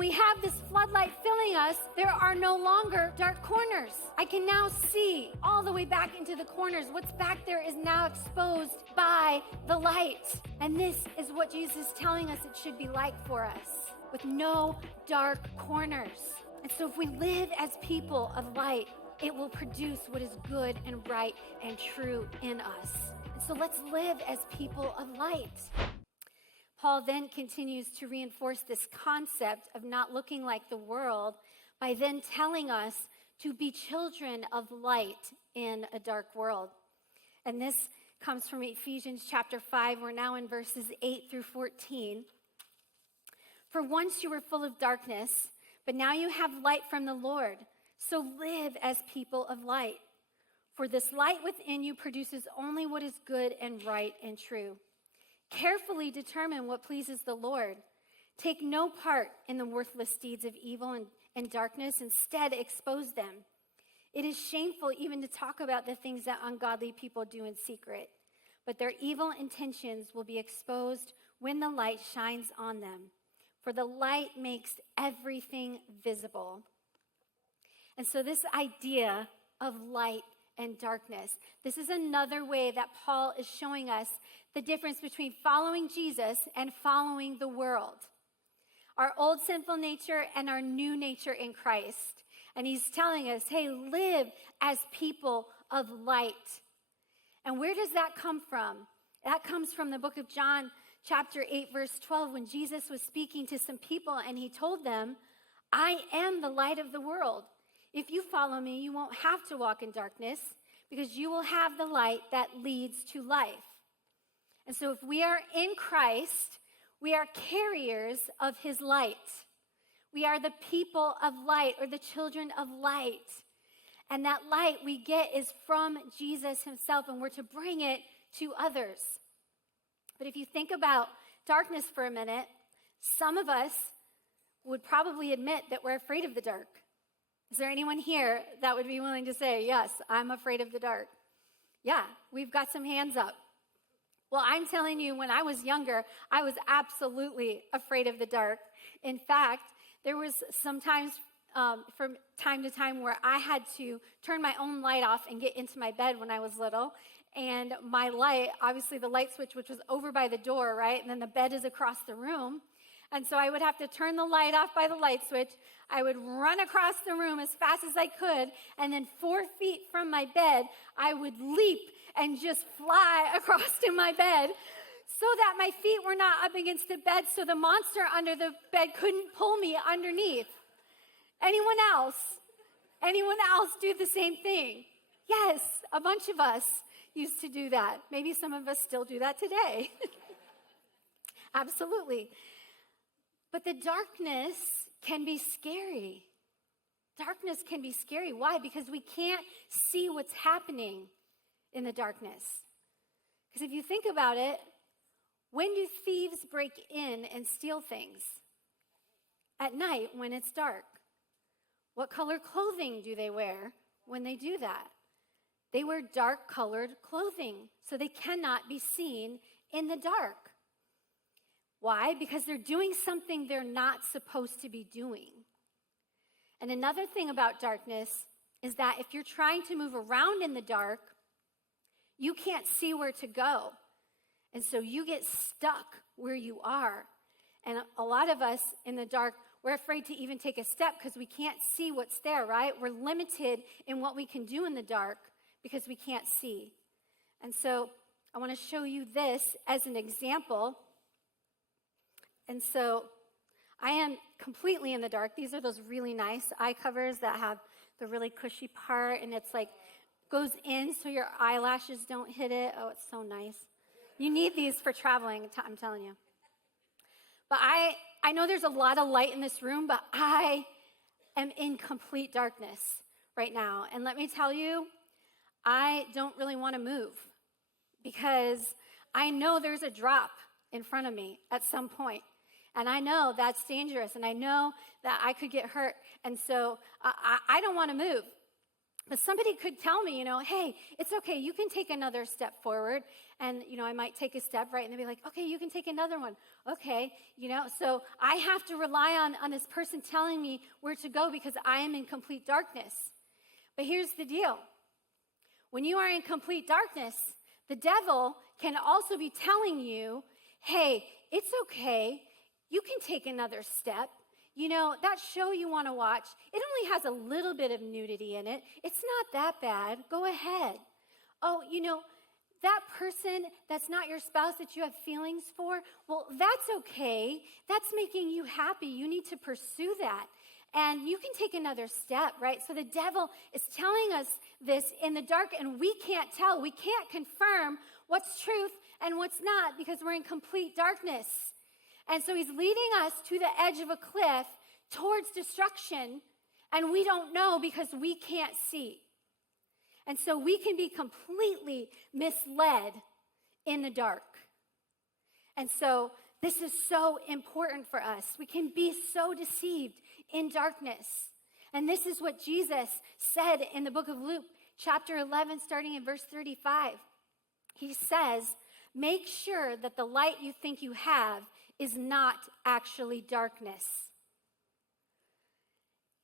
we have this floodlight filling us, there are no longer dark corners. I can now see all the way back into the corners. What's back there is now exposed by the light. And this is what Jesus is telling us it should be like for us, with no dark corners. And so if we live as people of light, it will produce what is good and right and true in us. And so let's live as people of light. Paul then continues to reinforce this concept of not looking like the world by then telling us to be children of light in a dark world. And this comes from Ephesians chapter 5. We're now in verses 8 through 14. For once you were full of darkness, but now you have light from the Lord. So live as people of light. For this light within you produces only what is good and right and true. Carefully determine what pleases the Lord. Take no part in the worthless deeds of evil and darkness. Instead, expose them. It is shameful even to talk about the things that ungodly people do in secret. But their evil intentions will be exposed when the light shines on them. For the light makes everything visible. And so this idea of light and darkness, this is another way that Paul is showing us the difference between following Jesus and following the world. Our old sinful nature and our new nature in Christ. And he's telling us, hey, live as people of light. And where does that come from? That comes from the book of John, chapter 8, verse 12, when Jesus was speaking to some people and he told them, I am the light of the world. If you follow me, you won't have to walk in darkness because you will have the light that leads to life. And so if we are in Christ, we are carriers of his light. We are the people of light, or the children of light. And that light we get is from Jesus himself, and we're to bring it to others. But if you think about darkness for a minute, some of us would probably admit that we're afraid of the dark. Is there anyone here that would be willing to say, yes, I'm afraid of the dark? Yeah, we've got some hands up. Well, I'm telling you, when I was younger, I was absolutely afraid of the dark. In fact, there was sometimes from time to time where I had to turn my own light off and get into my bed when I was little. And my light, obviously the light switch, which was over by the door, right? And then the bed is across the room. And so I would have to turn the light off by the light switch. I would run across the room as fast as I could. And then 4 feet from my bed, I would leap and just fly across to my bed so that my feet were not up against the bed so the monster under the bed couldn't pull me underneath. Anyone else? Anyone else do the same thing? Yes, a bunch of us used to do that. Maybe some of us still do that today. Absolutely. But the darkness can be scary. Darkness can be scary. Why? Because we can't see what's happening in the darkness. Because if you think about it, when do thieves break in and steal things? At night when it's dark. What color clothing do they wear when they do that? They wear dark-colored clothing, so they cannot be seen in the dark. Why? Because they're doing something they're not supposed to be doing. And another thing about darkness is that if you're trying to move around in the dark, you can't see where to go. And so you get stuck where you are. And a lot of us in the dark, we're afraid to even take a step because we can't see what's there, right? We're limited in what we can do in the dark because we can't see. And so I want to show you this as an example. And so I am completely in the dark. These are those really nice eye covers that have the really cushy part, and it's like goes in so your eyelashes don't hit it. Oh, it's so nice. You need these for traveling, I'm telling you. But I know there's a lot of light in this room, but I am in complete darkness right now. And let me tell you, I don't really want to move because I know there's a drop in front of me at some point. And I know that's dangerous, and I know that I could get hurt. And so I don't want to move. But somebody could tell me, hey, it's okay, you can take another step forward. And, I might take a step, right? And they'd be like, okay, you can take another one. Okay, so I have to rely on this person telling me where to go because I am in complete darkness. But here's the deal. When you are in complete darkness, the devil can also be telling you, hey, it's okay, you can take another step. That show you want to watch, it only has a little bit of nudity in it. It's not that bad. Go ahead. Oh, that person that's not your spouse that you have feelings for, well, that's okay. That's making you happy. You need to pursue that. And you can take another step, right? So the devil is telling us this in the dark, and we can't tell. We can't confirm what's truth and what's not because we're in complete darkness. And so he's leading us to the edge of a cliff towards destruction, and we don't know because we can't see. And so we can be completely misled in the dark. And so this is so important for us. We can be so deceived in darkness. And this is what Jesus said in the book of Luke, chapter 11, starting in verse 35. He says, make sure that the light you think you have is not actually darkness.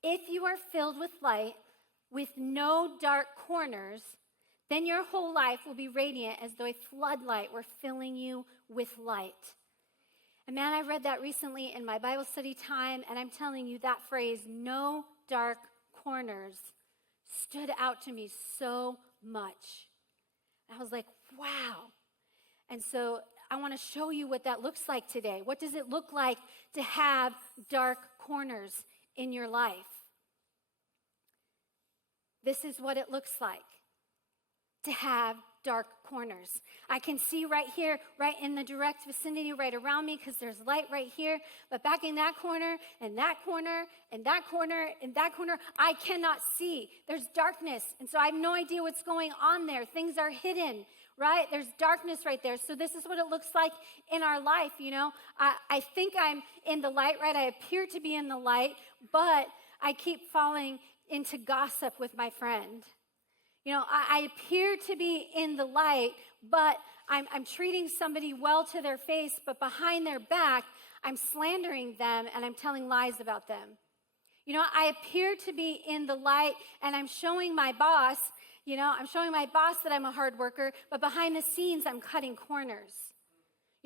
If you are filled with light, with no dark corners, then your whole life will be radiant as though a floodlight were filling you with light. And man, I read that recently in my Bible study time, and I'm telling you that phrase, no dark corners, stood out to me so much. I was like, wow. And so I want to show you what that looks like today. What does it look like to have dark corners in your life? This is what it looks like to have dark corners. I can see right here, right in the direct vicinity, right around me, because there's light right here. But back in that corner, and that corner, and that corner, and that corner, I cannot see. There's darkness. And so I have no idea what's going on there. Things are hidden, right? There's darkness right there. So this is what it looks like in our life, I think I'm in the light, right? I appear to be in the light, but I keep falling into gossip with my friend. I appear to be in the light, but I'm treating somebody well to their face, but behind their back, I'm slandering them and I'm telling lies about them. I appear to be in the light and I'm showing my boss, that I'm a hard worker, but behind the scenes, I'm cutting corners.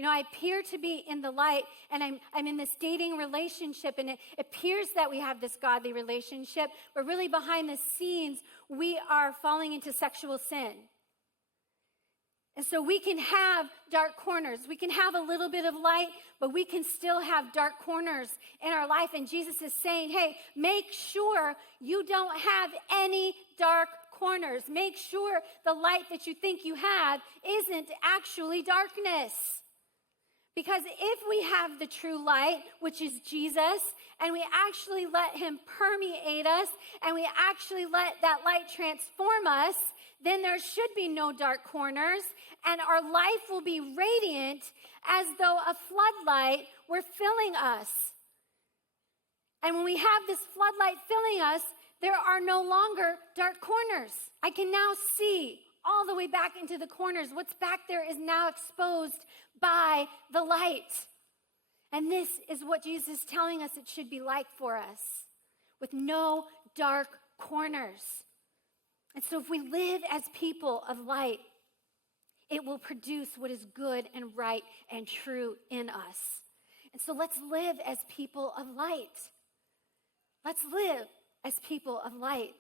I appear to be in the light and I'm in this dating relationship and it appears that we have this godly relationship, but really behind the scenes, we are falling into sexual sin. And so we can have dark corners. We can have a little bit of light, but we can still have dark corners in our life. And Jesus is saying, hey, make sure you don't have any dark corners. Make sure the light that you think you have isn't actually darkness. Because if we have the true light, which is Jesus, and we actually let him permeate us, and we actually let that light transform us, then there should be no dark corners, and our life will be radiant as though a floodlight were filling us. And when we have this floodlight filling us, there are no longer dark corners. I can now see all the way back into the corners. What's back there is now exposed by the light. And this is what Jesus is telling us it should be like for us, with no dark corners. And so if we live as people of light, it will produce what is good and right and true in us. And so let's live as people of light. Let's live as people of light.